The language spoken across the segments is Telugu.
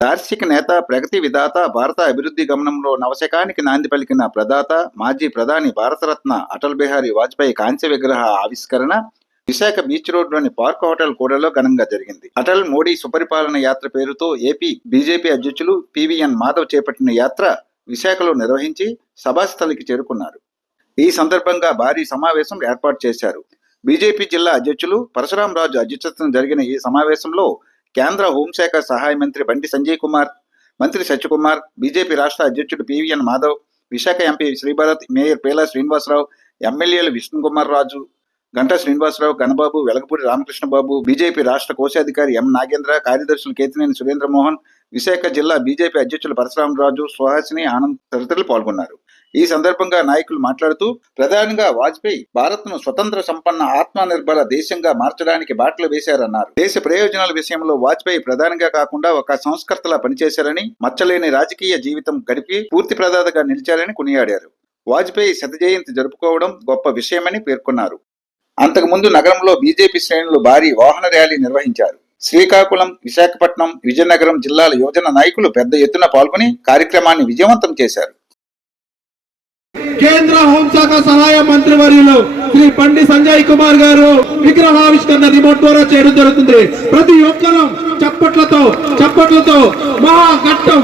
దార్శనిక నేత, ప్రగతి విధాత, భారత అభివృద్ధి గమనంలో నవశకానికి నాంది పలికిన ప్రదాత, మాజీ ప్రధాని భారతరత్న అటల్ బిహారీ వాజ్పేయి కాంస్య విగ్రహ ఆవిష్కరణ విశాఖ బీచ్ రోడ్లోని పార్క్ హోటల్ కూడలో ఘనంగా జరిగింది. అటల్ మోడీ సుపరిపాలన యాత్ర పేరుతో ఏపీ బీజేపీ అధ్యక్షులు పివిఎన్ మాధవ్ చేపట్టిన యాత్ర విశాఖలో నిర్వహించి సభాస్థలికి చేరుకున్నారు. ఈ సందర్భంగా భారీ సమావేశం ఏర్పాటు చేశారు. బీజేపీ జిల్లా అధ్యక్షులు పరశురామరాజు అధ్యక్షతన జరిగిన ఈ సమావేశంలో కేంద్ర హోంశాఖ సహాయ మంత్రి బండి సంజయ్ కుమార్, మంత్రి సత్యకుమార్, బీజేపీ రాష్ట్ర అధ్యక్షుడు పివిఎన్ మాధవ్, విశాఖ ఎంపీ శ్రీభరత్, మేయర్ పేలా శ్రీనివాసరావు, ఎమ్మెల్యేలు విష్ణుకుమార్ రాజు, గంటా శ్రీనివాసరావు, గణబాబు, వెలగపూడి రామకృష్ణబాబు, బీజేపీ రాష్ట్ర కోశాధికారి ఎం నాగేంద్ర, కార్యదర్శులు కేతినేని సురేంద్రమోహన్, విశాఖ జిల్లా బీజేపీ అధ్యక్షులు పరశురామరాజు, సుహాసిని, ఆనంద్ తదితరులు పాల్గొన్నారు. ఈ సందర్భంగా నాయకులు మాట్లాడుతూ, ప్రధానిగా వాజ్పేయి భారత్ను స్వతంత్ర సంపన్న ఆత్మనిర్భర దేశంగా మార్చడానికి బాటలు వేశారన్నారు. దేశ ప్రయోజనాల విషయంలో వాజ్పేయి ప్రధానిగా కాకుండా ఒక సంస్కర్తలా పనిచేశారని, మచ్చలేని రాజకీయ జీవితం గడిపి పూర్తి ప్రదాతగా నిలిచారని కొనియాడారు. వాజ్పేయి శత జయంతి జరుపుకోవడం గొప్ప విషయమని పేర్కొన్నారు. అంతకుముందు నగరంలో బీజేపీ శ్రేణులు భారీ వాహన ర్యాలీ నిర్వహించారు. శ్రీకాకుళం, విశాఖపట్నం, విజయనగరం జిల్లాల యువజన నాయకులు పెద్ద ఎత్తున పాల్గొని కార్యక్రమాన్ని విజయవంతం చేశారు. కేంద్ర హోంశాఖ సహాయ మంత్రి వర్యులు శ్రీ బండి సంజయ్ కుమార్ గారు విగ్రహావిష్కరణ రిమోట్ ద్వారా చేయడం జరుగుతుంది. ప్రతి ఒక్కరూ చప్పట్లతో మహాఘట్టం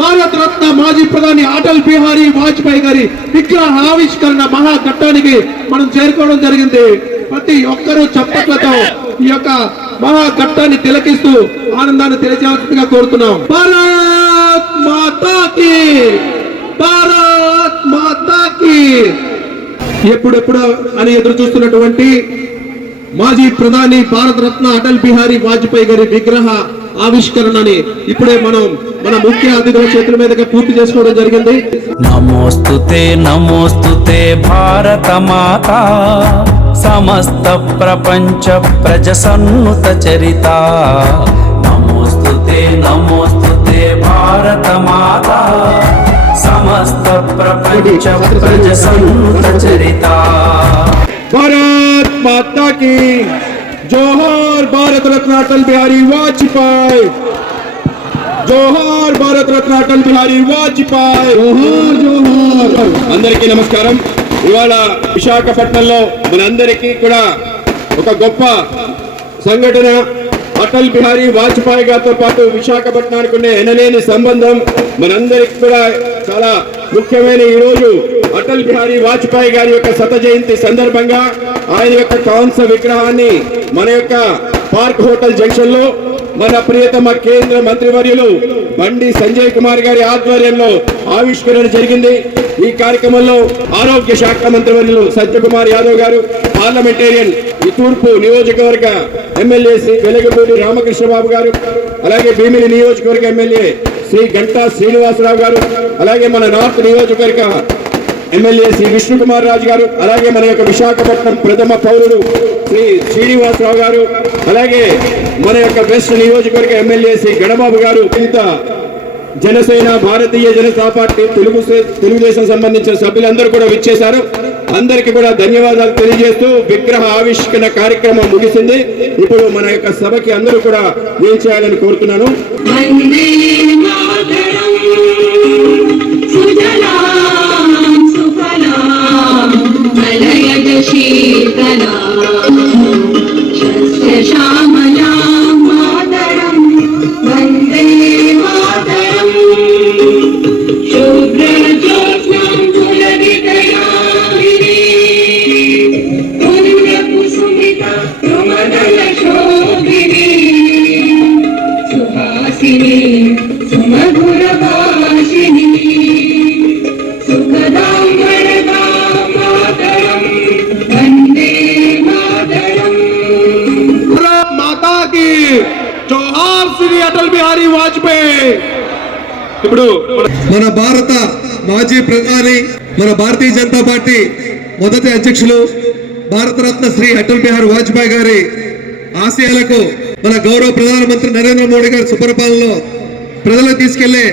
భారత రత్న మాజీ ప్రధాని అటల్ బిహారీ వాజ్పేయి గారి విగ్రహావిష్కరణ మహాఘట్టానికి మనం చేరుకోవడం జరిగింది. ప్రతి ఒక్కరూ చప్పట్లతో ఈ యొక్క మహాఘట్టాన్ని తిలకిస్తూ ఆనందాన్ని తెలియజేయాల్సిందిగా కోరుతున్నాం. భారత్ మాతా కీ, భారత్ మాతా కీ. ఎప్పుడెప్పుడు అని ఎదురు చూస్తున్నటువంటి మాజీ ప్రధాని భారత రత్న అటల్ బిహారీ వాజ్పేయి గారి విగ్రహ ఆవిష్కరణని ఇప్పుడే మనం మన ముఖ్య అతిథుల చేతుల మీదుగా పూర్తి చేసుకోవడం జరిగింది. నమోస్తుతే నమోస్తుతే భారత మాతా, సమస్త ప్రపంచ ప్రజ సన్నుత చరిత. నమోస్తుతే నమోస్తుతే భారత మాతా, సమస్త ప్రపంచ ప్రజ సన్నుత చరిత. భారత్ మాతా కీ జోహార్. భారత రత్న అటల్ బిహారీ వాజ్పేయి, జోహార్. భారత రత్న అటల్ బిహారీ వాజ్పేయి, జోహార్ జోహార్. అందరికీ నమస్కారం. ఇవాళ విశాఖపట్నంలో మనందరికీ కూడా ఒక గొప్ప సంఘటన. అటల్ బిహారీ వాజ్పేయి గారితో పాటు విశాఖపట్నానికి ఉండే ఎనలేని సంబంధం మనందరికి కూడా చాలా ముఖ్యమైన ఈ రోజు అటల్ బిహారీ వాజ్పేయి గారి యొక్క శత జయంతి సందర్భంగా ఆయన యొక్క కాంస్య విగ్రహాన్ని మన యొక్క పార్క్ హోటల్ జంక్షన్ లో మన ప్రియతమ కేంద్ర మంత్రివర్యులు బండి సంజయ్ కుమార్ గారి ఆధ్వర్యంలో ఆవిష్కరణ జరిగింది. ఈ కార్యక్రమంలో ఆరోగ్య శాఖ మంత్రివర్యులు సత్యకుమార్ యాదవ్ గారు, పార్లమెంటేరియన్ ఈ తూర్పు నియోజకవర్గ ఎమ్మెల్యే శ్రీ వెలగపూడి రామకృష్ణబాబు గారు, అలాగే భీమిలి నియోజకవర్గ ఎమ్మెల్యే శ్రీ గంటా శ్రీనివాసరావు గారు, అలాగే మన నార్త్ నియోజకవర్గ ఎమ్మెల్యే శ్రీ విష్ణుకుమార్ రాజు గారు, అలాగే మన యొక్క విశాఖపట్నం ప్రథమ పౌరుడు శ్రీ శ్రీనివాసరావు గారు, అలాగే మన యొక్క వెస్ట్ నియోజకవర్గ ఎమ్మెల్యే శ్రీ గణబాబు గారు, జనసేన, భారతీయ జనతా పార్టీ, తెలుగుదేశం సంబంధించిన సభ్యులందరూ కూడా విచ్చేశారు. అందరికీ కూడా ధన్యవాదాలు తెలియజేస్తూ విగ్రహ ఆవిష్కరణ కార్యక్రమం ముగిసింది. ఇప్పుడు మన యొక్క సభకి అందరూ కూడా ఏం చేయాలని కోరుతున్నాను. జోహార్ శ్రీ అటల్ బిహారీ వాజ్పేయి. ఇప్పుడు మన భారత మాజీ ప్రధాని, మన భారతీయ జనతా పార్టీ మొదటి అధ్యక్షులు భారతరత్న శ్రీ అటల్ బిహారీ వాజ్పేయి గారి ఆశయాలకు మన గౌరవ ప్రధానమంత్రి నరేంద్ర మోడీ గారి సుపరిపాలనలో ప్రజలకు తీసుకెళ్లే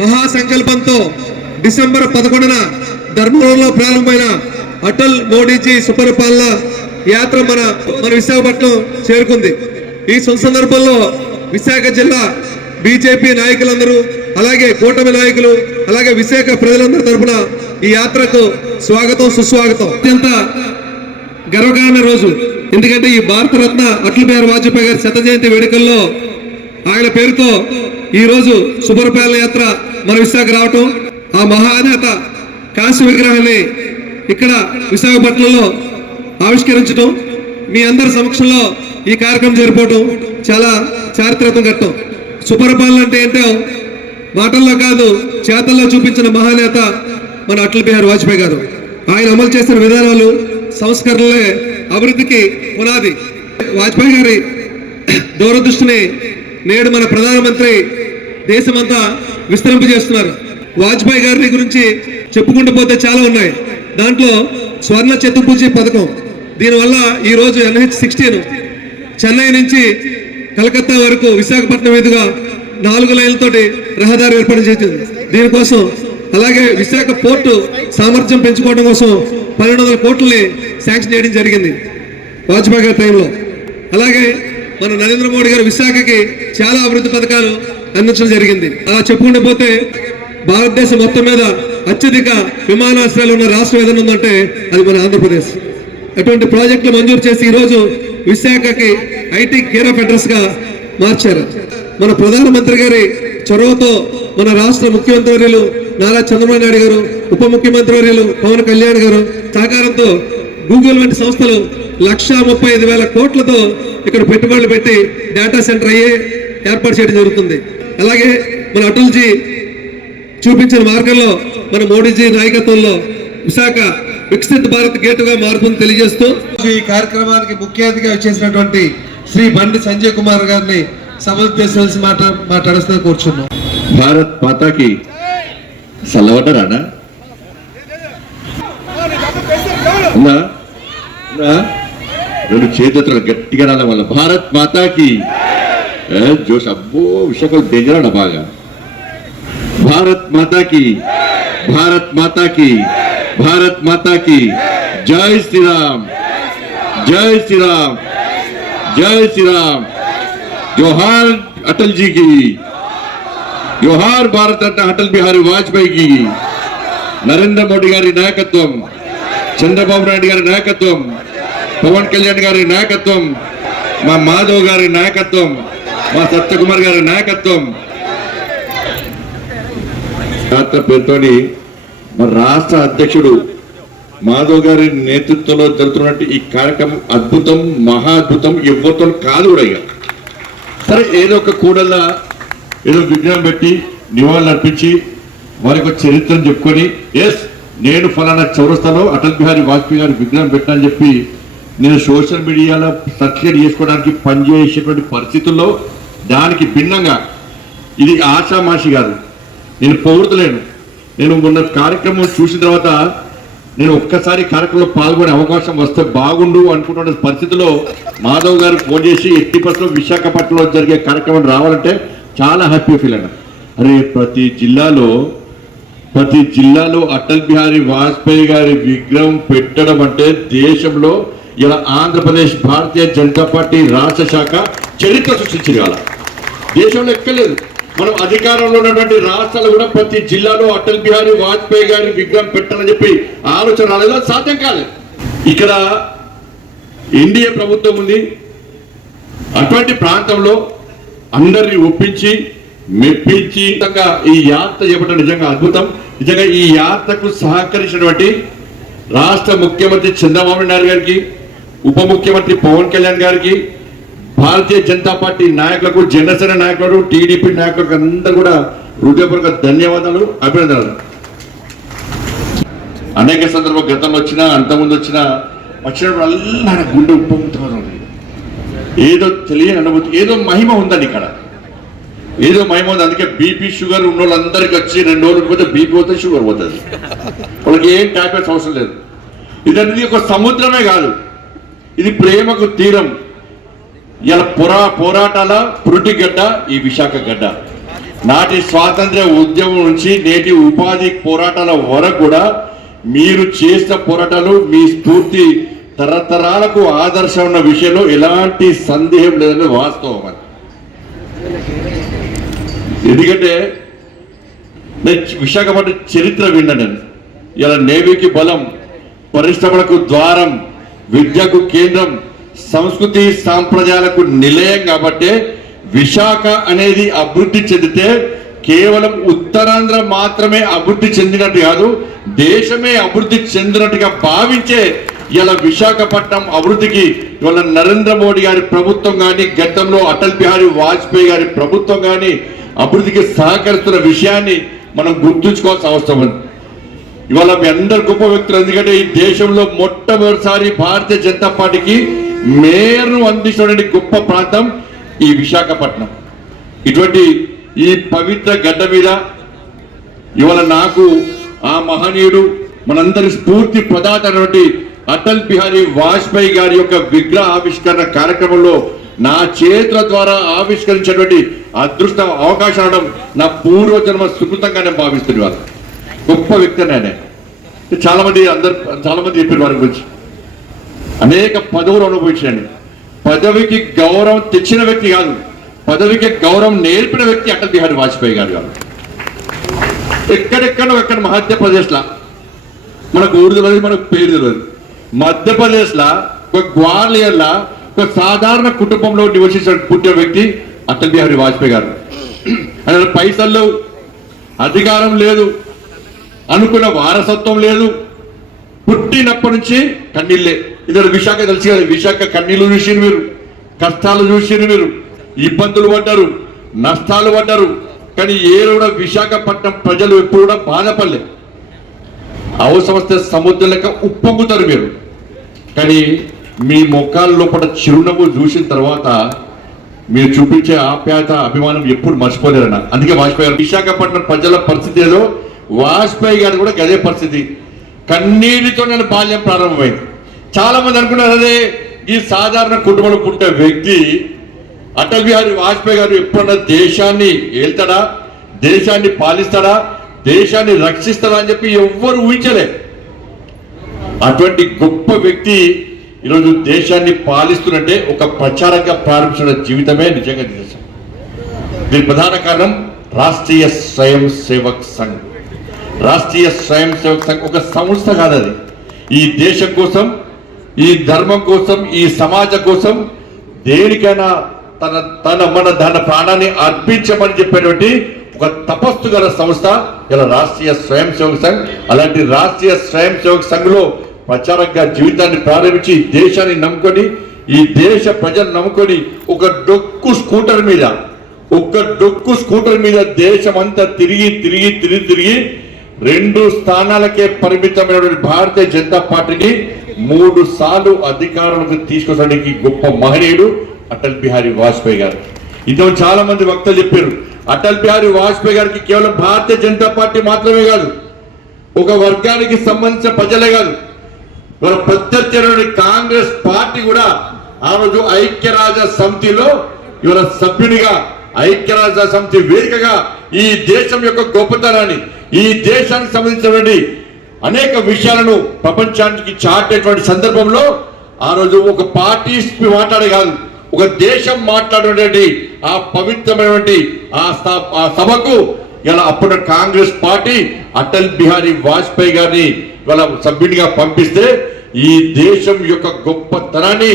మహాసంకల్పంతో డిసెంబర్ 11న ధర్మవరంలో ప్రారంభమైన అటల్ మోడీజీ సుపరిపాలన యాత్ర మన విశాఖపట్నం చేరుకుంది. ఈ సందర్భంలో విశాఖ జిల్లా బీజేపీ నాయకులందరూ, అలాగే కూటమి నాయకులు, అలాగే విశాఖ ప్రజలందరి తరఫున ఈ యాత్రకు స్వాగతం, సుస్వాగతం. అత్యంత గర్వకారమైన రోజు. ఎందుకంటే ఈ భారతరత్న అటల్ బిహారీ వాజ్పేయి గారి 100వ జయంతి వేడుకల్లో ఆయన పేరుతో ఈ రోజు సుపరిపాలన యాత్ర మన విశాఖ రావటం, ఆ మహానేత కాంస్య విగ్రహాన్ని ఇక్కడ విశాఖపట్నంలో ఆవిష్కరించడం, మీ అందరి సమక్షంలో ఈ కార్యక్రమం జరిపోవటం చాలా చారిత్రక ఘట్టం. సుపరిపాలన అంటే ఏంటో మాటల్లో కాదు చేతల్లో చూపించిన మహానేత మన అటల్ బిహారీ వాజ్పేయి గారు. ఆయన అమలు చేసిన విధానాలు, సంస్కరణలే అభివృద్ధికి పునాది. వాజ్పేయి గారి దూరదృష్టిని నేడు మన ప్రధానమంత్రి దేశమంతా విస్తరింపజేస్తున్నారు. వాజ్పేయి గారి గురించి చెప్పుకుంటూ పోతే చాలా ఉన్నాయి. దాంట్లో స్వర్ణ చతుర్భుజి పథకం, దీనివల్ల ఈ రోజు NH-16 చెన్నై నుంచి కలకత్తా వరకు విశాఖపట్నం మీదుగా 4 లైన్లతోటి రహదారి ఏర్పాటు చేసింది. దీనికోసం అలాగే విశాఖ పోర్టు సామర్థ్యం పెంచుకోవడం కోసం 1200 కోట్లని శాంక్షన్ చేయడం జరిగింది వాజ్పేయి గారి టైంలో. అలాగే మన నరేంద్ర మోడీ గారు విశాఖకి చాలా అభివృద్ధి పథకాలు అందించడం జరిగింది. అలా చెప్పుకుంటూ పోతే భారతదేశం మొత్తం మీద అత్యధిక విమానాశ్రయాలు ఉన్న రాష్ట్రం ఏదైనా ఉందంటే అది మన ఆంధ్రప్రదేశ్. అటువంటి ప్రాజెక్టులు మంజూరు చేసి ఈరోజు విశాఖకి ఐటీ కేర్ ఆఫ్ అడ్రస్ గా మార్చారు. మన ప్రధానమంత్రి గారి చొరవతో మన రాష్ట్ర ముఖ్యమంత్రి వర్యులు నారా చంద్రబాబు నాయుడు గారు, ఉప ముఖ్యమంత్రి వర్యులు పవన్ కళ్యాణ్ గారు సహకారంతో గూగుల్ వంటి సంస్థలు 1,35,000 కోట్లతో ఇక్కడ పెట్టుబడులు పెట్టి డేటా సెంటర్ ఏర్పాటు చేయడం జరుగుతుంది. అలాగే మన అటల్జీ చూపించిన మార్గంలో మన మోడీజీ నాయకత్వంలో విశాఖ వికసిత భారత్ గేటుగా మారుతుందని తెలియజేస్తూ ఈ కార్యక్రమానికి ముఖ్య అతిథిగా వచ్చేసినటువంటి శ్రీ బండి సంజయ్ కుమార్ గారిని సభోద్దేశించి మాట్లాడుతూ కూర్చున్నాం. భారత్ మాతాకి చల్లవడ్డరానా రెండు చేతులు గట్టిగా రాలే వల్ల భారత్ మాతాకి జోష్. అబ్బో విశాఖలు డేంజర్ బాగా. భారత్ మాతాకి, భారత్ మాతాకి, భారత్ మాతాకి జై శ్రీరామ్, జై శ్రీరామ్, జై శ్రీరామ్. జోహార్ అటల్ जी की, జోహార్ భారత రత్న అటల్ బిహారీ వాజ్పేయి की. నరేంద్ర మోడీ గారి నాయకత్వం, చంద్రబాబు నాయుడు గారి నాయకత్వం, పవన్ కళ్యాణ్ గారి నాయకత్వం, మా మాధవ్ గారి నాయకత్వం, మా సత్యకుమార్ గారి నాయకత్వం, యాత్ర పేరుతోని మన రాష్ట్ర అధ్యక్షుడు మాధవ్ గారి నేతృత్వంలో జరుగుతున్నట్టు ఈ కార్యక్రమం అద్భుతం, మహా అద్భుతం. ఎవరితో కాదు కూడా ఇక సరే ఏదో ఒక కూడల్లా ఏదో విగ్రహం పెట్టి నివాళులు అర్పించి వారికి ఒక చరిత్రను చెప్పుకొని ఎస్ నేను ఫలానా చౌరస్తాలో అటల్ బిహారీ వాజ్పేయి గారి విగ్రహం పెట్టానని చెప్పి నేను సోషల్ మీడియాలో సర్క్యులేట్ చేసుకోవడానికి పనిచేసేటువంటి పరిస్థితుల్లో దానికి భిన్నంగా ఇది ఆషామాషి కాదు. నేను పొగుడుతలేను. నేను మొన్న కార్యక్రమం చూసిన తర్వాత నేను ఒక్కసారి కార్యక్రమంలో పాల్గొనే అవకాశం వస్తే బాగుండు అనుకుంటున్న పరిస్థితిలో మాధవ్ గారు ఫోన్ చేసి 80% విశాఖపట్నంలో జరిగే కార్యక్రమం రావాలంటే చాలా హ్యాపీ ఫీల్ అయినా. అరే ప్రతి జిల్లాలో అటల్ బిహారీ వాజ్పేయి గారి విగ్రహం పెట్టడం అంటే దేశంలో ఇలా ఆంధ్రప్రదేశ్ భారతీయ జనతా పార్టీ రాష్ట్ర శాఖ చరిత్ర సృష్టించింది. వాళ్ళ దేశంలో ఎక్కలేదు. మనం అధికారంలో ఉన్నటువంటి రాష్ట్రాలు కూడా ప్రతి జిల్లాలో అటల్ బిహారీ వాజ్పేయి గారి విగ్రహం పెట్టాలని చెప్పి ఆలోచన రాలేదు, సాధ్యం కాలేదు. ఇక్కడ ఎన్డీఏ ప్రభుత్వం ఉంది. అటువంటి ప్రాంతంలో అందరినీ ఒప్పించి మెప్పించి ఈ యాత్ర చేపట్టడం నిజంగా అద్భుతం. నిజంగా ఈ యాత్రకు సహకరించినటువంటి రాష్ట్ర ముఖ్యమంత్రి చంద్రబాబు నాయుడు గారికి, ఉప ముఖ్యమంత్రి పవన్ కళ్యాణ్ గారికి, భారతీయ జనతా పార్టీ నాయకులకు, జనసేన నాయకులకు, టీడీపీ నాయకులకు అందరూ కూడా హృదయపూర్వక ధన్యవాదాలు, అభినందనలు. అనేక సందర్భం గతంలో వచ్చినా అంతకుముందు వచ్చినప్పుడు అల్లా గుండె ఉప్పొంగుతారు. ఏదో తెలియని అనుభూతి, ఏదో మహిమ ఉందండి ఇక్కడ, ఏదో మహిమ ఉంది. అందుకే బీపీ షుగర్ ఉన్న వాళ్ళందరికీ వచ్చి 2 రోజులు పోతే బీపీ పోతే షుగర్ పోతుంది. వాళ్ళకి ఏం టాబ్లెట్స్ అవసరం లేదు. ఇదనేది ఒక సముద్రమే కాదు, ఇది ప్రేమకు తీరం. ఇలా పోరాటాల పురుటిగడ్డ ఈ విశాఖ గడ్డ. నాటి స్వాతంత్ర్య ఉద్యమం నుంచి నేటి ఉపాధి పోరాటాల వరకు కూడా మీరు చేసిన పోరాటాలు మీ స్ఫూర్తి తరతరాలకు ఆదర్శం ఉన్న విషయంలో ఎలాంటి సందేహం లేదని వాస్తవం. ఎందుకంటే నేను విశాఖపట్నం చరిత్ర విన్నా నేను. ఇలా నేవీకి బలం, పరిశ్రమలకు ద్వారం, విద్యకు కేంద్రం, సంస్కృతి సాంప్రదాయాలకు నిలయం. కాబట్టి విశాఖ అనేది అభివృద్ధి చెందితే కేవలం ఉత్తరాంధ్ర మాత్రమే అభివృద్ధి చెందినట్టు కాదు, దేశమే అభివృద్ధి చెందినట్టుగా భావించే ఇలా విశాఖపట్నం అభివృద్ధికి ఇవాళ నరేంద్ర మోడీ గారి ప్రభుత్వం కానీ, గతంలో అటల్ బిహారీ వాజ్పేయి గారి ప్రభుత్వం కానీ అభివృద్ధికి సహకరిస్తున్న విషయాన్ని మనం గుర్తుంచుకోవాల్సిన అవసరం ఉంది. ఇవాళ మీ అందరు గొప్ప వ్యక్తులు, ఎందుకంటే ఈ దేశంలో మొట్టమొదటిసారి భారతీయ జనతా పార్టీకి మేయర్ను అందించినటువంటి గొప్ప ప్రాంతం ఈ విశాఖపట్నం. ఇటువంటి ఈ పవిత్ర గడ్డ మీద ఇవాళ నాకు ఆ మహనీయుడు, మనందరి స్ఫూర్తి ప్రదాత అయినటువంటి అటల్ బిహారీ వాజ్పేయి గారి యొక్క విగ్రహ ఆవిష్కరణ కార్యక్రమంలో నా చేతుల ద్వారా ఆవిష్కరించినటువంటి అదృష్ట అవకాశం నా పూర్వజన్మ సుకృతంగా నేను భావిస్తున్నాను. గొప్ప వ్యక్తి నేనే. చాలా మంది చెప్పారు వారి గురించి. అనేక పదవులు అనుభవించండి. పదవికి గౌరవం తెచ్చిన వ్యక్తి కాదు, పదవికి గౌరవం నేర్పిన వ్యక్తి అటల్ బిహారీ వాజ్పేయి గారు కాదు. ఎక్కడెక్కడో అక్కడ మధ్యప్రదేశ్లో మనకు ఊరు తెలియదు, మనకు పేరు తెలియదు. మధ్యప్రదేశ్లో ఒక గ్వాలియర్లో ఒక సాధారణ కుటుంబంలో నివసించిన పుట్టిన వ్యక్తి అటల్ బిహారీ వాజ్పేయి గారు. ఆయన పైసల్లో అధికారం లేదు, అనుకున్న వారసత్వం లేదు, పుట్టినప్పటి నుంచి కన్నీళ్ళే. ఇద్దరు విశాఖ తెలిసి కదా, విశాఖ కన్నీళ్లు చూసిరు మీరు, కష్టాలు చూసిరు మీరు, ఇబ్బందులు పడ్డారు, నష్టాలు పడ్డారు. కానీ ఏ కూడా విశాఖపట్నం ప్రజలు ఎప్పుడు కూడా బాధపడలే. అవసరం వస్తే సముద్రం లెక్క ఉప్పొంగుతారు మీరు. కానీ మీ ముఖాల లోపల చిరునవ్వు చూసిన తర్వాత మీరు చూపించే ఆప్యాయత, అభిమానం ఎప్పుడు మర్చిపోలేరన్న. అందుకే వాజ్పేయి గారు, విశాఖపట్నం ప్రజల పరిస్థితి ఏదో వాజ్పేయి గారు కూడా గదే పరిస్థితి. కన్నీటితో నేను బాల్యం ప్రారంభమైంది. చాలా మంది అనుకున్నారు, అదే ఈ సాధారణ కుటుంబంలో పుట్టే వ్యక్తి అటల్ బిహారీ వాజ్పేయి గారు ఎప్పుడన్నా దేశాన్ని ఏల్తాడా, దేశాన్ని పాలిస్తాడా, దేశాన్ని రక్షిస్తాడా అని చెప్పి ఎవ్వరు ఊహించలే. అటువంటి గొప్ప వ్యక్తి ఈరోజు దేశాన్ని పాలిస్తున్నట్టే ఒక ప్రచారంగా ప్రారంభించిన జీవితమే నిజంగా దేశం. దీని ప్రధాన కారణం రాష్ట్రీయ స్వయం సేవక్ సంఘ్. రాష్ట్రీయ స్వయం సేవక్ సంఘ్ ఒక సంస్థ కాదు, అది ఈ దేశం కోసం, ఈ ధర్మం కోసం, ఈ సమాజం కోసం దేనికైనా తన ప్రాణాన్ని అర్పించమని చెప్పేటువంటి ఒక తపస్సు గల సంస్థ ఇలా రాష్ట్రీయ స్వయం సేవక్ సంఘ్. అలాంటి రాష్ట్రీయ స్వయం సేవక్ సంఘ్లో ప్రచారంగా జీవితాన్ని ప్రారంభించి దేశాన్ని నమ్ముకొని, ఈ దేశ ప్రజలు నమ్ముకొని ఒక డొక్కు స్కూటర్ మీద దేశం అంతా తిరిగి 2 స్థానాలకే పరిమితమైనటువంటి భారతీయ జనతా పార్టీని 3 సార్లు అధికారంలోకి తీసుకొచ్చడానికి గొప్ప మహనీయుడు అటల్ బిహారీ వాజ్పేయి గారు. ఇంతకు చాలా మంది వక్తలు చెప్పారు, అటల్ బిహారీ వాజ్పేయి గారికి కేవలం భారతీయ జనతా పార్టీ మాత్రమే కాదు, ఒక వర్గానికి సంబంధించిన ప్రజలే కాదు, మన ప్రత్యర్థి కాంగ్రెస్ పార్టీ కూడా ఆ రోజు ఐక్యరాజ్య సమితిలో ఇవాళ సభ్యునిగా, ఐక్యరాజ్య సమితి వేదికగా ఈ దేశం యొక్క గొప్పతనాన్ని, ఈ దేశానికి సంబంధించినటువంటి అనేక విషయాలను ప్రపంచానికి చాటేటువంటి సందర్భంలో ఆ రోజు ఒక పార్టీ మాట్లాడే కాదు, ఒక దేశం మాట్లాడేటువంటి ఆ పవిత్రమైనటువంటి ఆ సభకు ఇలా అప్పుడు కాంగ్రెస్ పార్టీ అటల్ బిహారీ వాజ్పేయి గారిని ఇవాళ సభ్యునిగా పంపిస్తే ఈ దేశం యొక్క గొప్పతనాన్ని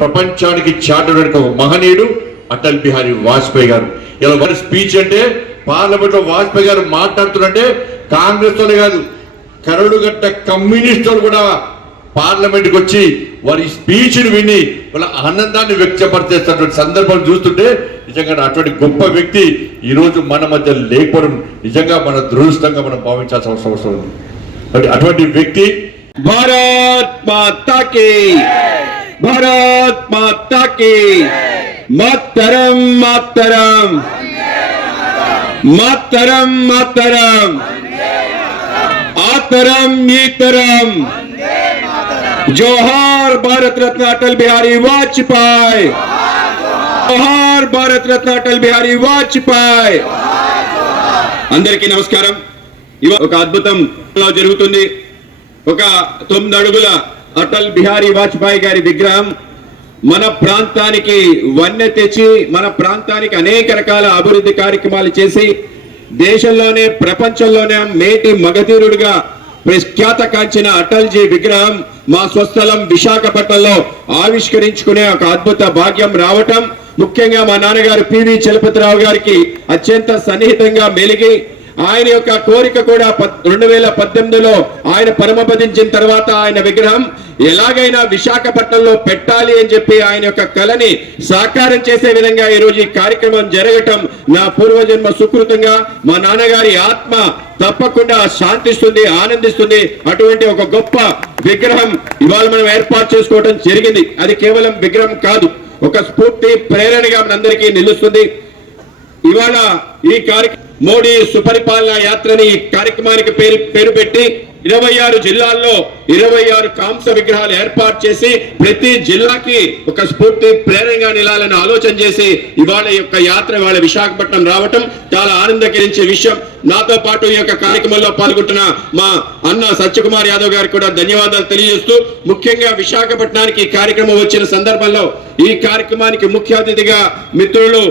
ప్రపంచానికి చాటడానికి ఒక మహనీయుడు అటల్ బిహారీ వాజ్పేయి గారు. ఇలా వారి స్పీచ్ అంటే పార్లమెంట్ లో వాజ్పేయి గారు మాట్లాడుతున్నట్టే కాంగ్రెస్ తోనే కాదు, కరడుగట్ట కమ్యూనిస్టులు కూడా పార్లమెంట్ కి వచ్చి వారి స్పీచ్ ని విని వాళ్ళ ఆనందాన్ని వ్యక్తపరిచేస్తున్నటువంటి సందర్భం చూస్తుంటే నిజంగా అటువంటి గొప్ప వ్యక్తి ఈ రోజు మన మధ్య లేకపోవడం నిజంగా మన దురదృష్టంగా మనం భావించాల్సిన అవసరం ఉంది. అటువంటి వ్యక్తి భారత్ మాతా కీ, భారత్ మాతా కీ, మాతరం మాతరం, మాతరం మాతరం, ఆతరం ఈతరం. జోహార్ భారత రత్న అటల్ బిహారీ వాజ్పేయి, జోహార్ భారత రత్న అటల్ బిహారీ వాజ్పేయి. అందరికీ నమస్కారం. ఇవాళ ఒక అద్భుతం జరుగుతుంది. ఒక 9 అడుగుల అటల్ బిహారీ వాజ్పేయి గారి విగ్రహం మన ప్రాంతానికి వన్నె తెచ్చి మన ప్రాంతానికి అనేక రకాల అభివృద్ధి కార్యక్రమాలు చేసి దేశంలోనే ప్రపంచంలోనే మేటి మగధీరుడిగా ప్రఖ్యాతకాంచిన అటల్జీ విగ్రహం మా స్వస్థలం విశాఖపట్నంలో ఆవిష్కరించుకునే ఒక అద్భుత భాగ్యం రావటం, ముఖ్యంగా మా నాన్నగారు పివి చలపతిరావు గారికి అత్యంత సన్నిహితంగా మెలిగి ఆయన యొక్క కోరిక కూడా 2018లో ఆయన పరమపదించిన తర్వాత ఆయన విగ్రహం ఎలాగైనా విశాఖపట్నంలో పెట్టాలి అని చెప్పి ఆయన యొక్క కళని సాకారం చేసే విధంగా ఈ రోజు ఈ కార్యక్రమం జరగటం నా పూర్వజన్మ సుకృతంగా మా నాన్నగారి ఆత్మ తప్పకుండా శాంతిస్తుంది, ఆనందిస్తుంది. అటువంటి ఒక గొప్ప విగ్రహం ఇవాళ మనం ఏర్పాటు చేసుకోవడం జరిగింది. అది కేవలం విగ్రహం కాదు, ఒక స్ఫూర్తి ప్రేరణగా మనందరికీ నిలుస్తుంది. ఇవాళ ఈ కార్యక్రమం మోడీ సుపరిపాలన యాత్రని ఈ కార్యక్రమానికి పేరు పెట్టి 26 జిల్లాల్లో 26 కాంస విగ్రహాలు ఏర్పాటు చేసి ప్రతి జిల్లాకి ఒక స్ఫూర్తి ప్రేరణగా నిలాలని ఆలోచన చేసి ఇవాళ యొక్క యాత్ర ఇవాళ విశాఖపట్నం రావటం చాలా ఆనందకరించే విషయం. నాతో పాటు ఈ యొక్క కార్యక్రమంలో పాల్గొంటున్న మా అన్న సత్యకుమార్ యాదవ్ గారికి కూడా ధన్యవాదాలు తెలియజేస్తూ, ముఖ్యంగా విశాఖపట్నానికి ఈ కార్యక్రమం వచ్చిన సందర్భంలో ఈ కార్యక్రమానికి ముఖ్య అతిథిగా మిత్రులు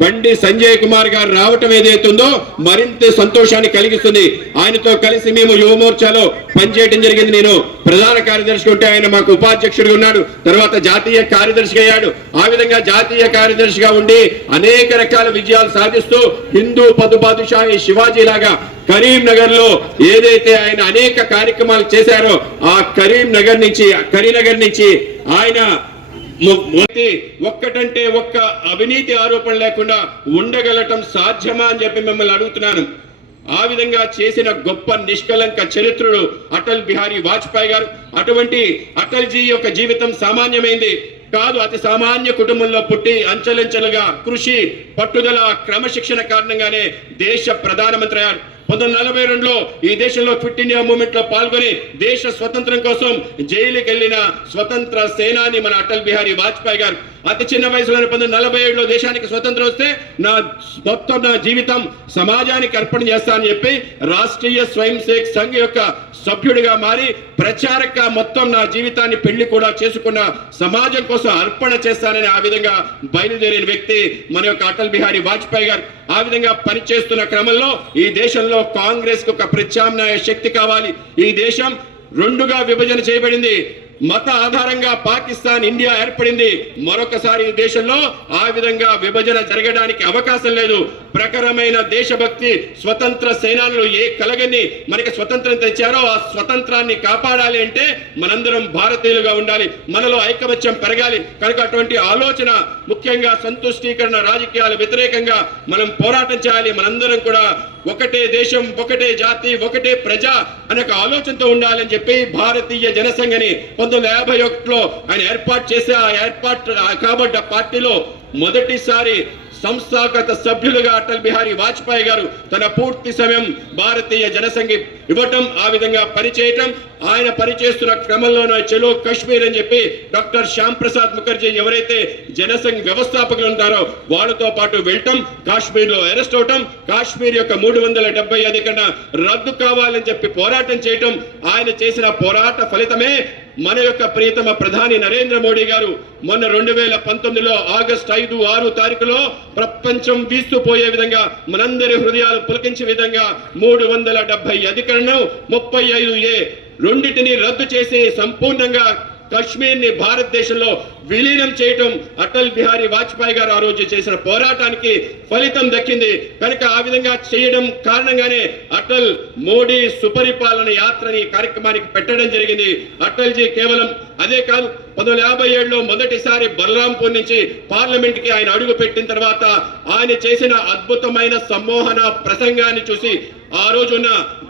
బండి సంజయ్ కుమార్ గారు రావటం ఏదైతుందో మరింత సంతోషాన్ని కలిగిస్తుంది. ఆయనతో కలిసి మేము యువమోర్చాలో పనిచేయడం జరిగింది. నేను ప్రధాన కార్యదర్శి ఉంటే ఆయన మాకు ఉపాధ్యక్షుడిగా ఉన్నాడు, తర్వాత జాతీయ కార్యదర్శిగా అయ్యాడు. ఆ విధంగా జాతీయ కార్యదర్శిగా ఉండి అనేక రకాల విజయాలు సాధిస్తూ హిందూ పదుపాదుషాహి శివాజీ లాగా కరీంనగర్ లో ఏదైతే ఆయన అనేక కార్యక్రమాలు చేశారో ఆ కరీంనగర్ నుంచి ఆయన ఒక్కటంటే ఒక్క అవినీతి ఆరోపణ లేకుండా ఉండగలటం సాధ్యమా అని చెప్పి మిమ్మల్ని అడుగుతున్నాను. ఆ విధంగా చేసిన గొప్ప నిష్కలంక చరిత్రుడు అటల్ బిహారీ వాజ్పేయి గారు. అటువంటి అటల్జీ యొక్క జీవితం సామాన్యమైంది కాదు. అతి సామాన్య కుటుంబంలో పుట్టి అంచెలంచెలుగా కృషి, పట్టుదల, క్రమశిక్షణ కారణంగానే దేశ ప్రధానమంత్రి అయ్యారు. 1942లో ఈ దేశంలో క్విట్ ఇండియా మూవ్మెంట్ లో పాల్గొని దేశ స్వతంత్రం కోసం జైలుకి వెళ్లిన స్వతంత్ర సేనాని మన అటల్ బిహారీ వాజ్పేయి గారు. అతి చిన్న వయసులోనే 1947లో దేశానికి స్వతంత్రం వస్తే నా జీవితం సమాజానికి అర్పణ చేస్తానని చెప్పి రాష్ట్రీయ స్వయం సేవక్ సంఘ్ యొక్క సభ్యుడిగా మారి ప్రచారక మొత్తం నా జీవితాన్ని పెళ్లి కూడా చేసుకున్న సమాజం కోసం అర్పణ చేస్తానని ఆ విధంగా బయలుదేరిన వ్యక్తి మన యొక్క అటల్ బిహారీ వాజ్పేయి గారు. ఆ విధంగా పనిచేస్తున్న క్రమంలో ఈ దేశంలో కాంగ్రెస్ కు ఒక ప్రత్యామ్నాయ శక్తి కావాలి. ఈ దేశం రెండుగా విభజన చేయబడింది. మత ఆధారంగా పాకిస్తాన్, ఇండియా ఏర్పడింది. మరొకసారి ఈ దేశంలో ఆ విధంగా విభజన జరగడానికి అవకాశం లేదు. ప్రఖరమైన దేశభక్తి స్వతంత్ర సేనానులు ఏ కలగని మనకి స్వతంత్రం తెచ్చారో ఆ స్వతంత్రాన్ని కాపాడాలి అంటే మనందరం భారతీయులుగా ఉండాలి, మనలో ఐకమత్యం పెరగాలి. కనుక అటువంటి ఆలోచన, ముఖ్యంగా సంతుష్టీకరణ రాజకీయాల వ్యతిరేకంగా మనం పోరాటం చేయాలి. మనందరం కూడా ఒకటే దేశం, ఒకటే జాతి, ఒకటే ప్రజ అనే ఆలోచనతో ఉండాలని చెప్పి భారతీయ జనసంఘని 1951లో ఆయన ఏర్పాటు చేసే కాబట్ట పార్టీలో మొదటిసారి సంస్థాగత సభ్యులుగా అటల్ బిహారీ వాజ్పేయి గారు తన పూర్తి సమయం భారతీయ జనసంఘి ఇవ్వటం, ఆ విధంగా పనిచేయటం, ఆయన పనిచేస్తున్న క్రమంలోనే చలో కశ్మీర్ అని చెప్పి డాక్టర్ శ్యామ్ ప్రసాద్ ముఖర్జీ ఎవరైతే జనసంఘ్ వ్యవస్థాపకులు ఉంటారో వాళ్ళతో పాటు వెళ్ళటం, కాశ్మీర్ లో అరెస్ట్ అవటం, కాశ్మీర్ యొక్క 370 అధికరణ రద్దు కావాలని చెప్పి పోరాటం చేయటం, ఆయన చేసిన పోరాట ఫలితమే మన యొక్క ప్రియతమ ప్రధాని నరేంద్ర మోడీ గారు మొన్న 2019లో ఆగస్టు 5, 6 తారీఖులో ప్రపంచం వీస్తుపోయే విధంగా మనందరి హృదయాలు పులకించే విధంగా 370 అధికరణం 35A రెండింటిని రద్దు చేసి సంపూర్ణంగా కశ్మీర్ ని భారతదేశంలో విలీనం చేయటం అటల్ బిహారీ వాజ్పేయి గారు ఆ రోజు చేసిన పోరాటానికి ఫలితం దక్కింది. కనుక ఆ విధంగా చేయడం కారణంగానే అటల్ మోడీ సుపరిపాలన యాత్రని కార్యక్రమానికి పెట్టడం జరిగింది. అటల్జీ కేవలం అదే కాదు, 1957లో మొదటిసారి బలరాంపూర్ నుంచి పార్లమెంట్ కి ఆయన అడుగు పెట్టిన తర్వాత ఆయన చేసిన అద్భుతమైన సమ్మోహన ప్రసంగాన్ని చూసి ఆ రోజున్న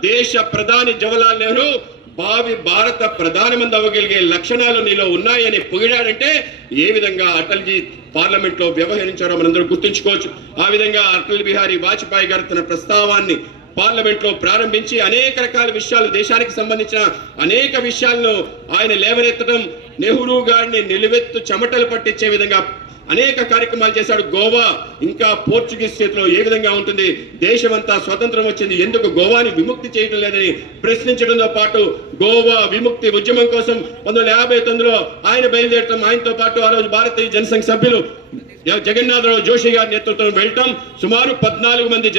దేశ ప్రధాని జవహర్లాల్ నెహ్రూ భావి భారత ప్రధానమంత్రి అవ్వగలిగే లక్షణాలు నీలో ఉన్నాయని పొగిడాడంటే ఏ విధంగా అటల్జీ పార్లమెంట్ లో వ్యవహరించారో మనందరూ గుర్తుంచుకోవచ్చు. ఆ విధంగా అటల్ బిహారీ వాజ్పేయి గారు తన ప్రస్తావాన్ని పార్లమెంట్ లో ప్రారంభించి అనేక రకాల విషయాలు, దేశానికి సంబంధించిన అనేక విషయాలను ఆయన లేవనెత్తడం, నెహ్రూ గారిని నిలువెత్తు చెమటలు పట్టించే విధంగా అనేక కార్యక్రమాలు చేశాడు. గోవా ఇంకా పోర్చుగీస్ చేతిలో ఏ విధంగా ఉంటుంది, దేశమంతా స్వతంత్రం వచ్చింది, ఎందుకు గోవాని విముక్తి చేయడం లేదని ప్రశ్నించడంతో పాటు గోవా విముక్తి ఉద్యమం కోసం 1959లో ఆయన బయలుదేరటం, ఆయనతో పాటు ఆ రోజు భారతీయ జనసంఘ సభ్యులు జగన్నాథరావు జోషి గారి నేతృత్వం వెళ్ళటం, సుమారు 14 మంది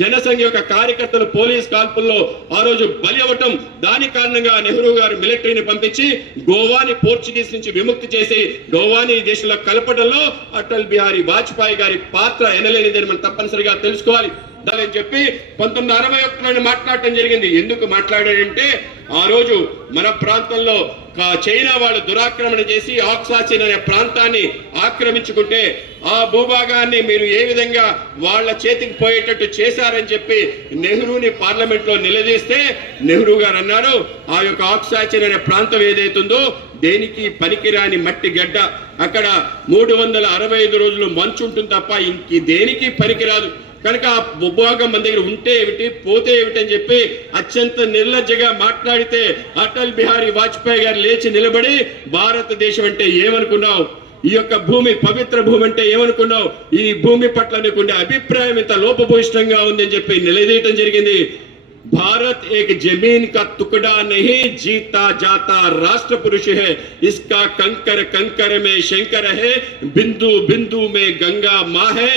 జనసంఘ యొక్క కార్యకర్తలు పోలీస్ కాల్పుల్లో ఆ రోజు బలి అవ్వటం. దాని కారణంగా నెహ్రూ గారు మిలిటరీని పంపించి గోవాని పోర్చుగీస్ నుంచి విముక్తి చేసి గోవాని ఈ దేశంలో కలపడంలో అటల్ బిహారీ వాజ్పేయి గారి పాత్ర ఎనలేనిదని మనం తప్పనిసరిగా తెలుసుకోవాలి. అని చెప్పి 1961లో మాట్లాడటం జరిగింది. ఎందుకు మాట్లాడాడంటే ఆ రోజు మన ప్రాంతంలో చైనా వాళ్ళు దురాక్రమణ చేసి ఆక్సాసిన్ అనే ప్రాంతాన్ని ఆక్రమించుకుంటే ఆ భూభాగాన్ని మీరు ఏ విధంగా వాళ్ళ చేతికి పోయేటట్టు చేశారని చెప్పి నెహ్రూని పార్లమెంట్ లో నిలదీస్తే నెహ్రూ గారు అన్నారు, ఆ యొక్క ఆక్సాసిన్ అనే ప్రాంతం ఏదైతుందో దేనికి పనికిరాని మట్టి గడ్డ, అక్కడ 365 రోజులు మంచు ఉంటుంది తప్ప ఇంక దేనికి పనికిరాదు, కనుక ఆ భూభాగం మన దగ్గర ఉంటే ఏమిటి పోతే ఏమిటి అని చెప్పి అత్యంత నిర్లజ్జగా మాట్లాడితే అటల్ బిహారీ వాజ్పేయి గారు లేచి నిలబడి భారతదేశం అంటే ఏమనుకున్నావు, ఈ యొక్క భూమి పవిత్ర భూమి అంటే ఏమనుకున్నావు, ఈ భూమి పట్ల నీకుండే అభిప్రాయం ఇంత లోపభూయిష్టంగా ఉందని చెప్పి నిలదీయటం జరిగింది. भारत एक जमीन का टुकड़ा नहीं, जीता जाता राष्ट्र पुरुष है, इसका कंकर कंकर में शंकर है, बिंदु बिंदु में गंगा माँ है,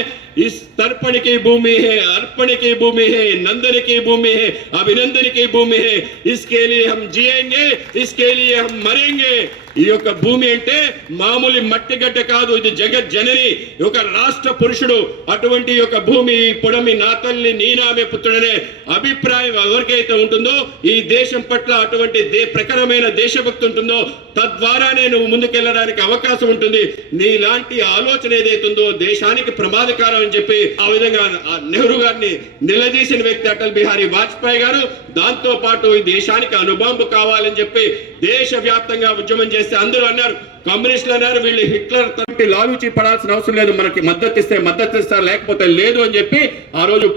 इस तर्पण की भूमि है, अर्पण की भूमि है, नंदन की भूमि है, अभिनंदन की भूमि है, इसके लिए हम जिएंगे, इसके लिए हम मरेंगे. ఈ యొక్క భూమి అంటే మామూలు మట్టిగడ్డ కాదు, ఇది జగత్ జనని, ఒక రాష్ట్ర పురుషుడు. అటువంటి యొక్క భూమి పొడమి నా తల్లి నీనామే పుత్రుడనే అభిప్రాయం ఎవరికైతే ఉంటుందో ఈ దేశం పట్ల అటువంటి ప్రఖరమైన దేశభక్తి ఉంటుందో తద్వారానే నువ్వు ముందుకెళ్ళడానికి అవకాశం ఉంటుంది. నీలాంటి ఆలోచన ఏదైతుందో దేశానికి ప్రమాదకరం అని చెప్పి ఆ విధంగా నెహ్రూ గారిని నిలదీసిన వ్యక్తి అటల్ బిహారీ వాజ్పేయి గారు. దాంతో పాటు ఈ దేశానికి అణుబాంబు కావాలని చెప్పి దేశవ్యాప్తంగా ఉద్యమం చేస్తే అందరూ అన్నారు, కమ్యూనిస్టులు అన్నారు వీళ్ళు హిట్లర్ తోటి లాలూచి పడాల్సిన అవసరం లేదు, మనకి మద్దతు ఇస్తారు లేకపోతే లేదు అని చెప్పి ఆ రోజు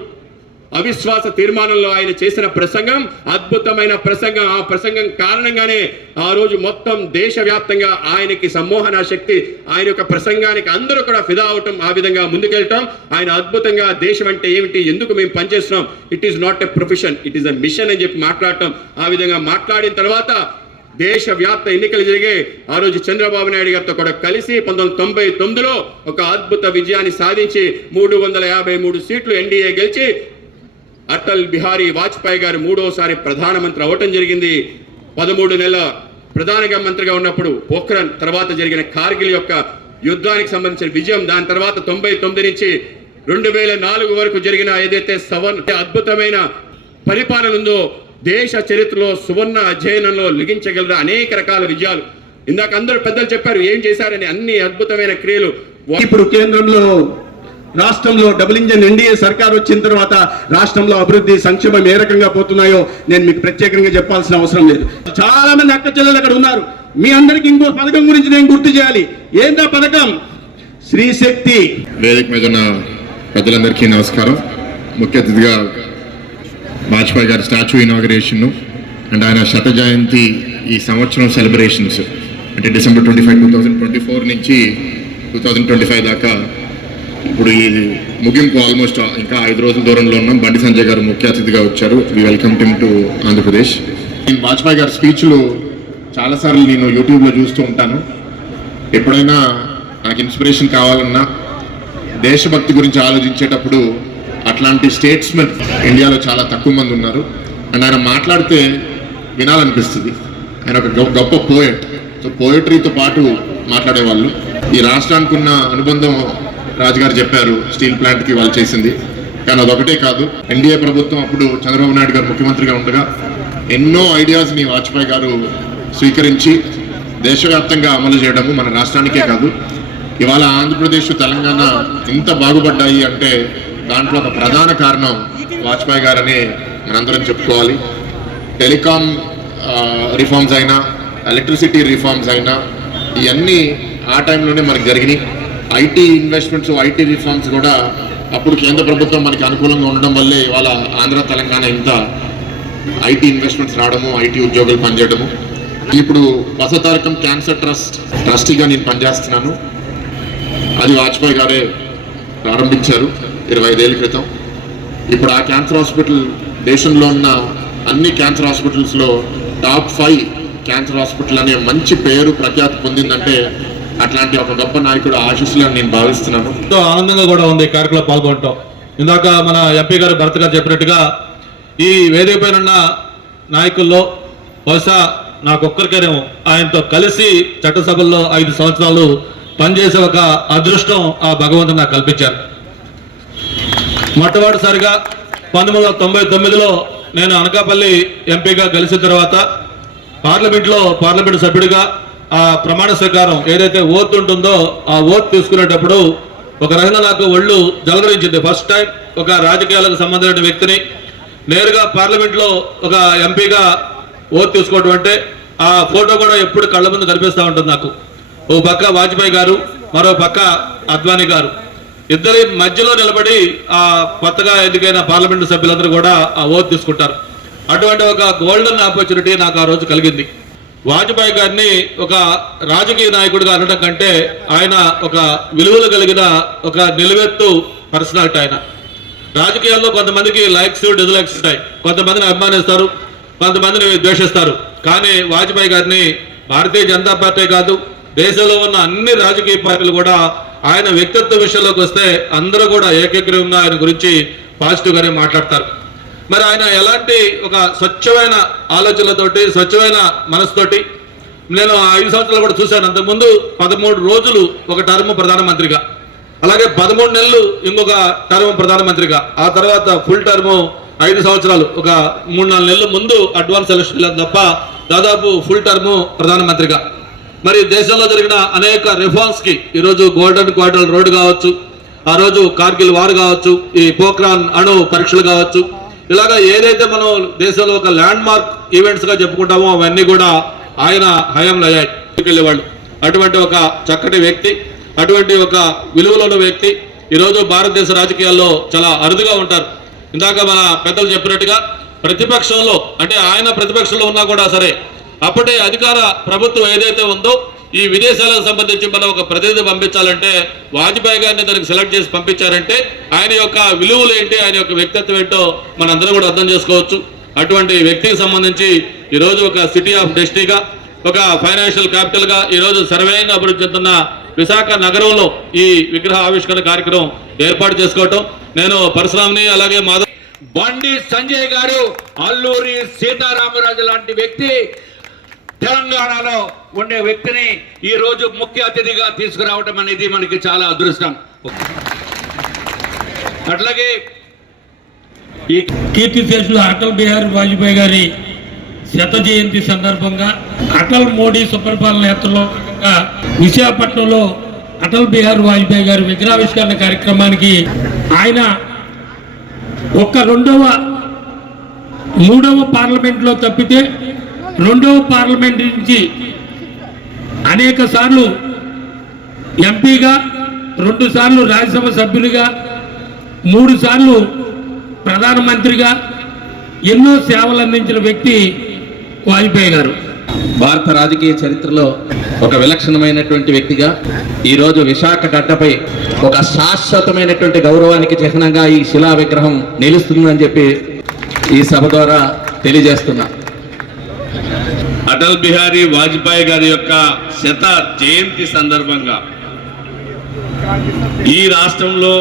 అవిశ్వాస తీర్మానంలో ఆయన చేసిన ప్రసంగం అద్భుతమైన ప్రసంగం. ఆ ప్రసంగం కారణంగానే ఆ రోజు మొత్తం దేశవ్యాప్తంగా ఆయనకి సమ్మోహన శక్తి, ఆయన యొక్క ప్రసంగానికి అందరూ కూడా ఫిదా అవటం, ఆ విధంగా ముందుకెళ్ళటం. ఆయన అద్భుతంగా దేశం అంటే ఏమిటి, ఎందుకు మేము పనిచేస్తున్నాం, it is not a profession, it is a mission అని చెప్పి మాట్లాడటం. ఆ విధంగా మాట్లాడిన తర్వాత దేశవ్యాప్త ఎన్నికలు జరిగాయి. ఆ రోజు చంద్రబాబు నాయుడు గారితో కూడా కలిసి 1999లో ఒక అద్భుత విజయాన్ని సాధించి 353 సీట్లు ఎన్డీఏ గెలిచి అటల్ బిహారీ వాజ్పేయి గారు 3వసారి ప్రధానమంత్రి అవ్వటం జరిగింది. 13 నెలల ప్రధాన మంత్రిగా ఉన్నప్పుడు పోఖ్రాన్ తర్వాత జరిగిన కార్గిల్ యొక్క యుద్ధానికి సంబంధించిన విజయం, దాని తర్వాత 99 నుంచి 2004 వరకు జరిగిన ఏదైతే అద్భుతమైన పరిపాలన ఉందో దేశ చరిత్రలో సువర్ణ అధ్యయనంలో లిఖించగలరు అనేక రకాల విజయాలు. ఇందాక అందరూ పెద్దలు చెప్పారు ఏం చేశారని, అన్ని అద్భుతమైన క్రియలు. ఇప్పుడు కేంద్రంలో రాష్ట్రంలో డబుల్ ఇంజన్ ఎన్డీఏ సర్కార్ వచ్చిన తర్వాత రాష్ట్రంలో అభివృద్ధి సంక్షేమం ఏ రకంగా పోతున్నాయో నేను మీకు ప్రత్యేకంగా చెప్పాల్సిన అవసరం లేదు. చాలా మంది అక్క చెల్లెలు అక్కడ ఉన్నారు. మీ అందరికి ఇంకో పథకం గురించి నేను గుర్తు చేయాలి. ఏందా పథకం? స్త్రీ శక్తి. వేదిక మీద ఉన్న పెద్దలందరికీ నమస్కారం. ముఖ్య అతిథిగా వాజ్పేయి గారి స్టాచ్యూ ఇనాగరేషన్ అండ్ ఆయన శత జయంతి ఈ సంవత్సరం సెలబ్రేషన్స్ అంటే డిసెంబర్ 25, 2024 నుంచి 2025 దాకా ఇప్పుడు ఈ ముగింపు ఆల్మోస్ట్ ఇంకా 5 రోజుల దూరంలో ఉన్నాం. బండి సంజయ్ గారు ముఖ్య అతిథిగా వచ్చారు. We welcome him to Andhra Pradesh. నేను వాజ్పేయి గారి స్పీచ్లు చాలాసార్లు నేను యూట్యూబ్లో చూస్తూ ఉంటాను. ఎప్పుడైనా నాకు ఇన్స్పిరేషన్ కావాలన్నా దేశభక్తి గురించి ఆలోచించేటప్పుడు అట్లాంటి స్టేట్స్మెన్ ఇండియాలో చాలా తక్కువ మంది ఉన్నారు. అండ్ ఆయన మాట్లాడితే వినాలనిపిస్తుంది. ఆయన ఒక గొప్ప పోయట్. సో పోయట్రీతో పాటు మాట్లాడేవాళ్ళు. ఈ రాష్ట్రానికి ఉన్న అనుబంధం రాజుగారు చెప్పారు, స్టీల్ ప్లాంట్కి వాళ్ళు చేసింది. కానీ అదొకటే కాదు, ఎన్డీఏ ప్రభుత్వం అప్పుడు చంద్రబాబు నాయుడు గారు ముఖ్యమంత్రిగా ఉండగా ఎన్నో ఐడియాస్ని వాజ్పేయి గారు స్వీకరించి దేశవ్యాప్తంగా అమలు చేయడము మన రాష్ట్రానికే కాదు, ఇవాళ ఆంధ్రప్రదేశ్ తెలంగాణ ఇంత బాగుపడ్డాయి అంటే దాంట్లో ఒక ప్రధాన కారణం వాజ్పేయి గారని మనందరం చెప్పుకోవాలి. టెలికాం రిఫార్మ్స్ అయినా, ఎలక్ట్రిసిటీ రిఫార్మ్స్ అయినా ఇవన్నీ ఆ టైంలోనే మనకు జరిగినాయి. ఐటీ ఇన్వెస్ట్మెంట్స్, ఐటీ రిఫార్మ్స్ కూడా అప్పుడు కేంద్ర ప్రభుత్వం మనకి అనుకూలంగా ఉండడం వల్లే ఇవాళ ఆంధ్ర తెలంగాణ ఇంత ఐటీ ఇన్వెస్ట్మెంట్స్ రావడము, ఐటీ ఉద్యోగులు పనిచేయడము. ఇప్పుడు వసతారకం క్యాన్సర్ ట్రస్టీగా నేను పనిచేస్తున్నాను. అది వాజ్పేయి గారే ప్రారంభించారు 25 ఏళ్ల క్రితం. ఇప్పుడు ఆ క్యాన్సర్ హాస్పిటల్ దేశంలో ఉన్న అన్ని క్యాన్సర్ హాస్పిటల్స్లో టాప్ 5 క్యాన్సర్ హాస్పిటల్ అనే మంచి పేరు ప్రఖ్యాతి పొందిందంటే అట్లాంటి ఒక గొప్ప నాయకుడు ఆశీస్సులను నేను భావిస్తున్నాను. ఎంతో ఆనందంగా కూడా ఉంది ఈ కార్యక్రమంలో పాల్గొనటం. ఇందాక మన ఎంపీ గారు భరత్ గారు చెప్పినట్టుగా ఈ వేదిక పైన ఉన్న నాయకుల్లో బహుశా నాకొక్కరికేనేమో ఆయనతో కలిసి చట్టసభల్లో 5 సంవత్సరాలు పనిచేసే ఒక అదృష్టం ఆ భగవంతుడు నాకు కల్పించారు. మొట్టమొదటిసారిగా 1999లో నేను అనకాపల్లి ఎంపీగా గెలిచిన తర్వాత పార్లమెంట్ సభ్యుడిగా ఆ ప్రమాణ స్వీకారం ఏదైతే ఓత్ ఉంటుందో ఆ ఓత్ తీసుకునేటప్పుడు ఒక రకంగా నాకు ఒళ్ళు జలదరించింది. ఫస్ట్ టైం ఒక రాజకీయాలకు సంబంధించిన వ్యక్తిని నేరుగా పార్లమెంట్లో ఒక ఎంపీగా ఓత్ తీసుకోవడం అంటే ఆ ఫోటో కూడా ఎప్పుడు కళ్ళ ముందు కనిపిస్తూ ఉంటుంది నాకు. ఓ పక్క వాజ్పేయి గారు, మరో పక్క అద్వానీ గారు, ఇద్దరి మధ్యలో నిలబడి ఆ కొత్తగా ఎన్నికైన పార్లమెంటు సభ్యులందరూ కూడా ఆ ఓత్ తీసుకుంటారు. అటువంటి ఒక గోల్డెన్ ఆపర్చునిటీ నాకు ఆ రోజు కలిగింది. వాజ్పేయి గారిని ఒక రాజకీయ నాయకుడిగా అనడం కంటే ఆయన ఒక విలువలు కలిగిన ఒక నిలువెత్తు పర్సనాలిటీ. ఆయన రాజకీయాల్లో కొంతమందికి లైక్స్ డిస్లైక్స్ ఉంటాయి, కొంతమందిని అభిమానిస్తారు, కొంతమందిని ద్వేషిస్తారు. కానీ వాజ్పేయి గారిని భారతీయ జనతా పార్టీ కాదు, దేశంలో ఉన్న అన్ని రాజకీయ పార్టీలు కూడా ఆయన వ్యక్తిత్వ విషయంలోకి వస్తే అందరూ కూడా ఏకగ్రీవంగా ఆయన గురించి పాజిటివ్ గానే మాట్లాడతారు. మరి ఆయన ఎలాంటి ఒక స్వచ్ఛమైన ఆలోచనలతోటి, స్వచ్ఛమైన మనసుతోటి నేను 5 సంవత్సరాలు కూడా చూశాను. అంతకుముందు 13 రోజులు ఒక టర్మ్ ప్రధానమంత్రిగా, అలాగే 13 నెలలు ఇంకొక టర్మ్ ప్రధానమంత్రిగా, ఆ తర్వాత ఫుల్ టర్మ్ 5 సంవత్సరాలు ఒక 3-4 నెలల ముందు అడ్వాన్స్ ఎలక్షన్ తప్ప దాదాపు ఫుల్ టర్మ్ ప్రధానమంత్రిగా. మరి దేశంలో జరిగిన అనేక రిఫార్మ్స్ కి ఈరోజు గోల్డెన్ క్వార్టర్ రోడ్ కావచ్చు, ఆ రోజు కార్గిల్ వార్ కావచ్చు, ఈ పోఖ్రాన్ అణు పరీక్షలు కావచ్చు, ఇలాగా ఏదైతే మనం దేశంలో ఒక ల్యాండ్ మార్క్ ఈవెంట్స్ గా చెప్పుకుంటామో అవన్నీ కూడా ఆయన హయాంలో అయ్యాయి. వెళ్ళేవాళ్ళు అటువంటి ఒక చక్కటి వ్యక్తి, అటువంటి ఒక విలువలున్న వ్యక్తి ఈరోజు భారతదేశ రాజకీయాల్లో చాలా అరుదుగా ఉంటారు. ఇందాక మన పెద్దలు చెప్పినట్టుగా ప్రతిపక్షంలో అంటే ఆయన ప్రతిపక్షంలో ఉన్నా కూడా సరే అప్పటి అధికార ప్రభుత్వం ఏదైతే ఉందో ఈ విదేశాలకు సంబంధించి మనం ఒక ప్రతినిధి పంపించాలంటే వాజ్పేయి గారిని దానికి సెలెక్ట్ చేసి పంపించారంటే ఆయన యొక్క విలువలు ఏంటి, ఆయన యొక్క వ్యక్తిత్వం ఏంటో మనందరం కూడా అర్థం చేసుకోవచ్చు. అటువంటి వ్యక్తికి సంబంధించి ఈరోజు ఒక సిటీ ఆఫ్ డెస్టినీగా, ఒక ఫైనాన్షియల్ క్యాపిటల్ గా ఈరోజు సర్వేయంగా అభివృద్ధి చెందుతున్న విశాఖ నగరంలో ఈ విగ్రహ ఆవిష్కరణ కార్యక్రమం ఏర్పాటు చేసుకోవటం నేను పరశురామ్ని అలాగే మాధవ్ బండి సంజయ్ గారు, అల్లూరి సీతారామరాజు లాంటి వ్యక్తి తెలంగాణలో ఉండే వ్యక్తిని ఈ రోజు ముఖ్య అతిథిగా తీసుకురావటం అనేది మనకి చాలా అదృష్టం. అట్లాగే ఈ కీర్తిశేషులు అటల్ బిహారీ వాజ్పేయి గారి 100వ జయంతి సందర్భంగా అటల్ మోడీ సుపరిపాలన యాత్రలో భాగంగా విశాఖపట్నంలో అటల్ బిహారీ వాజ్పేయి గారి విగ్రహావిష్కరణ కార్యక్రమానికి ఆయన ఒక్క 3వ పార్లమెంట్లో తప్పితే 2వ పార్లమెంట్ నుంచి అనేక సార్లు ఎంపీగా, 2 సార్లు రాజ్యసభ సభ్యులుగా, 3 సార్లు ప్రధానమంత్రిగా ఎన్నో సేవలు అందించిన వ్యక్తి వాజ్పేయి గారు. భారత రాజకీయ చరిత్రలో ఒక విలక్షణమైనటువంటి వ్యక్తిగా ఈరోజు విశాఖ గడ్డపై ఒక శాశ్వతమైనటువంటి గౌరవానికి చిహ్నంగా ఈ శిలా విగ్రహం నిలుస్తుందని చెప్పి ఈ సభ ద్వారా తెలియజేస్తున్నా. అటల్ బిహారీ వాజ్పేయి గారి యొక్క 100వ జయంతి సందర్భంగా ఈ రాష్ట్రంలో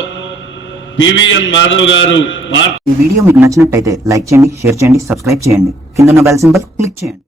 పివిఎన్ మాధవ్ గారు ఈ వీడియో మీకు నచ్చినట్టయితే లైక్ చేయండి, షేర్ చేయండి, సబ్స్క్రైబ్ చేయండి. కింద ఉన్న బెల్ సింబల్ క్లిక్ చేయండి.